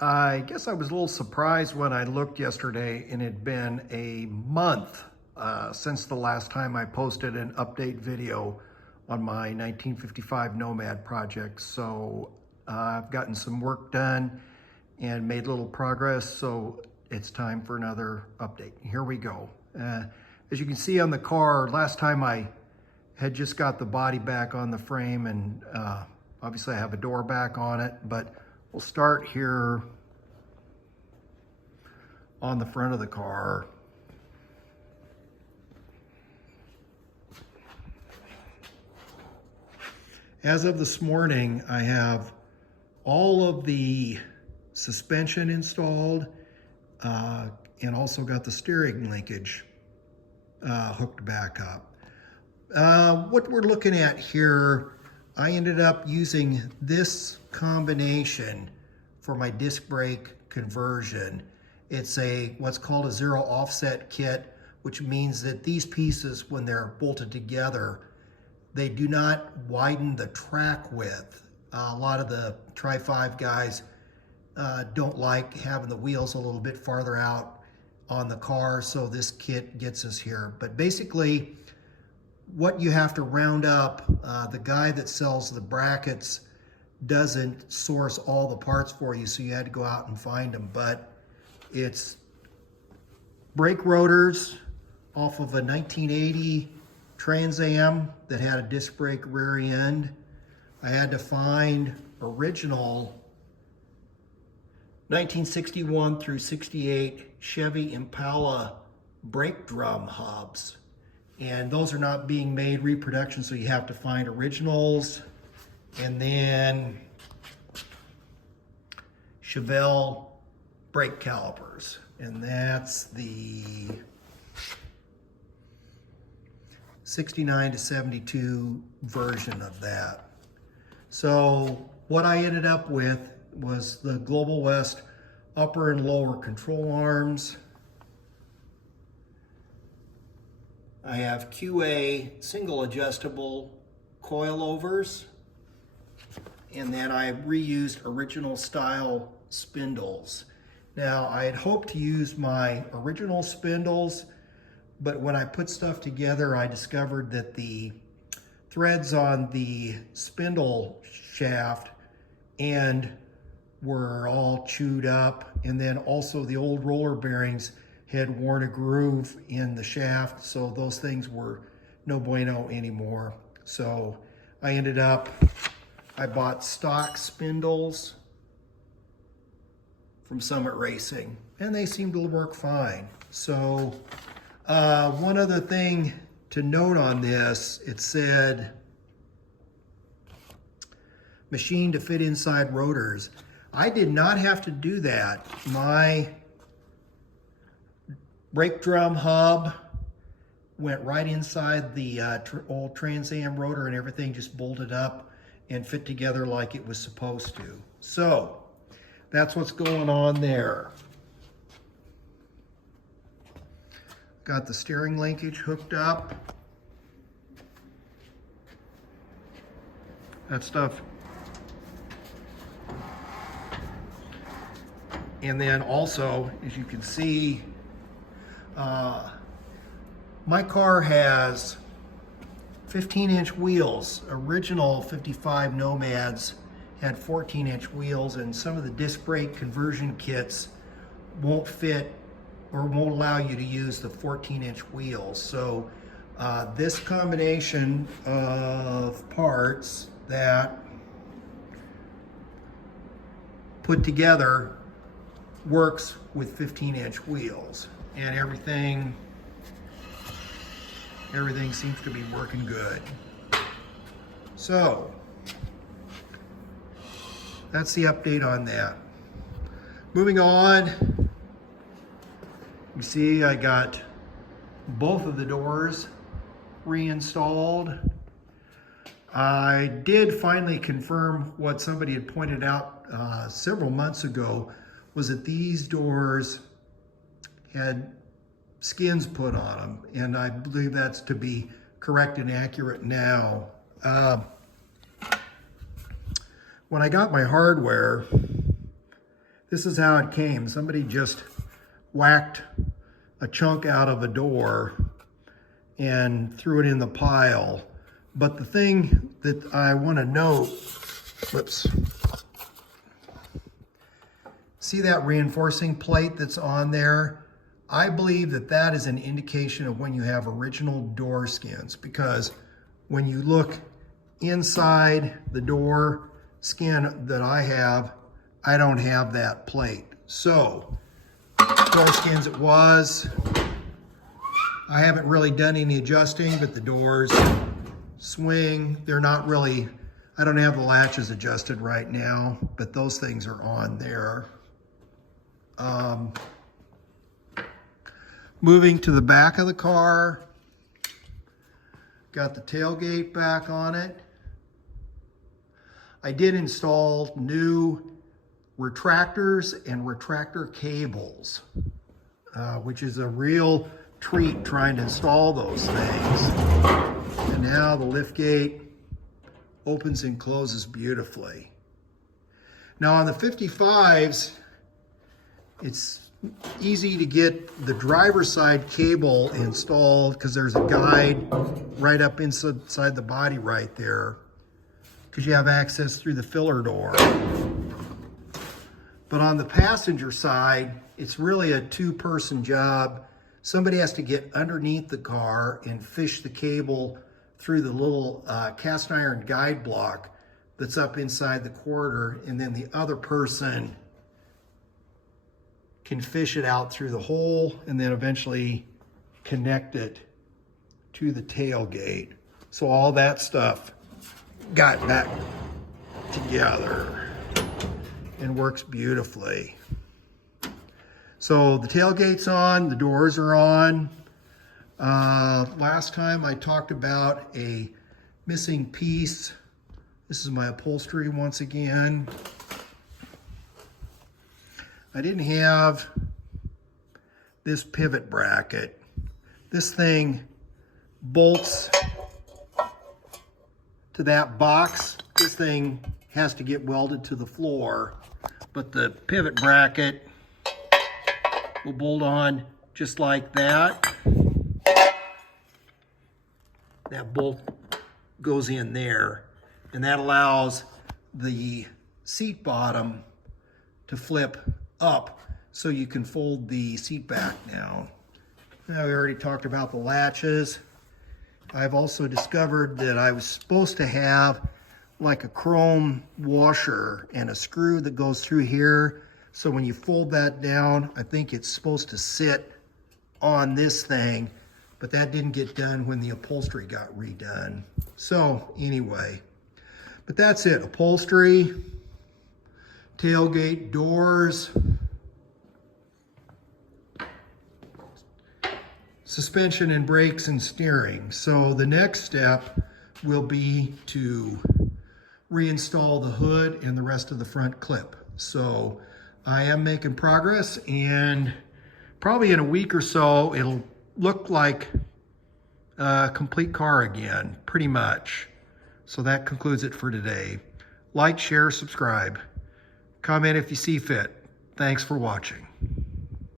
I guess I was a little surprised when I looked yesterday and it had been a month since the last time I posted an update video on my 1955 Nomad project. So I've gotten some work done and made little progress, so it's time for another update. Here we go. As you can see on the car, last time I had just got the body back on the frame, and obviously I have a door back on it, but we'll start here on the front of the car. As of this morning, I have all of the suspension installed and also got the steering linkage hooked back up. What we're looking at here, I ended up using this combination for my disc brake conversion. It's what's called a zero offset kit, which means that these pieces, when they're bolted together, they do not widen the track width. A lot of the Tri-5 guys don't like having the wheels a little bit farther out on the car, so this kit gets us here. But basically, what you have to round up, the guy that sells the brackets doesn't source all the parts for you, so you had to go out and find them. But it's brake rotors off of a 1980 Trans Am that had a disc brake rear end. I had to find original 1961 through 68 Chevy Impala brake drum hubs. And those are not being made reproduction, so you have to find originals. And then Chevelle brake calipers. And that's the 69 to 72 version of that. So what I ended up with was the Global West upper and lower control arms. I have QA single adjustable coilovers, and then I reused original style spindles. Now, I had hoped to use my original spindles, but when I put stuff together, I discovered that the threads on the spindle shaft end were all chewed up, and then also the old roller bearings had worn a groove in the shaft, so those things were no bueno anymore. So I bought stock spindles from Summit Racing, and they seem to work fine. So one other thing to note on this, it said machine to fit inside rotors. I did not have to do that. My brake drum hub went right inside the old Trans Am rotor, and everything just bolted up and fit together like it was supposed to. So that's what's going on there. Got the steering linkage hooked up. That stuff. And then also, as you can see, my car has 15-inch wheels. Original 55 Nomads had 14-inch wheels, and some of the disc brake conversion kits won't fit or won't allow you to use the 14-inch wheels. So this combination of parts that put together works with 15-inch wheels, and everything seems to be working good. So that's the update on that. Moving on, you see I got both of the doors reinstalled. I did finally confirm what somebody had pointed out several months ago, was that these doors had skins put on them, and I believe that's to be correct and accurate now. When I got my hardware, This is how it came. Somebody just whacked a chunk out of a door and threw it in the pile. But the thing that I want to note, whoops, see that reinforcing plate that's on there? I believe that that is an indication of when you have original door skins, because when you look inside the door skin that I don't have that plate. So, door skins it was. I haven't really done any adjusting, but the doors swing. They're not really, I don't have the latches adjusted right now, but those things are on there. Moving to the back of the car, got the tailgate back on it. I did install new retractors and retractor cables, which is a real treat trying to install those things. And now the liftgate opens and closes beautifully. Now on the 55s, it's easy to get the driver's side cable installed because there's a guide right up inside the body right there, because you have access through the filler door. But on the passenger side, it's really a two-person job. Somebody has to get underneath the car and fish the cable through the little cast iron guide block that's up inside the quarter, and then the other person can fish it out through the hole and then eventually connect it to the tailgate. So all that stuff got back together and works beautifully. So the tailgate's on, the doors are on. Last time I talked about a missing piece. This is my upholstery once again. I didn't have this pivot bracket. This thing bolts to that box. This thing has to get welded to the floor, but the pivot bracket will bolt on just like that. That bolt goes in there, and that allows the seat bottom to flip up so you can fold the seat back down. Now, we already talked about the latches. I've also discovered that I was supposed to have like a chrome washer and a screw that goes through here. So when you fold that down, I think it's supposed to sit on this thing, but that didn't get done when the upholstery got redone. So anyway, but that's it. Upholstery, tailgate, doors, suspension and brakes and steering. So the next step will be to reinstall the hood and the rest of the front clip. So I am making progress, and probably in a week or so, it'll look like a complete car again, pretty much. So that concludes it for today. Like, share, subscribe. Comment if you see fit. Thanks for watching.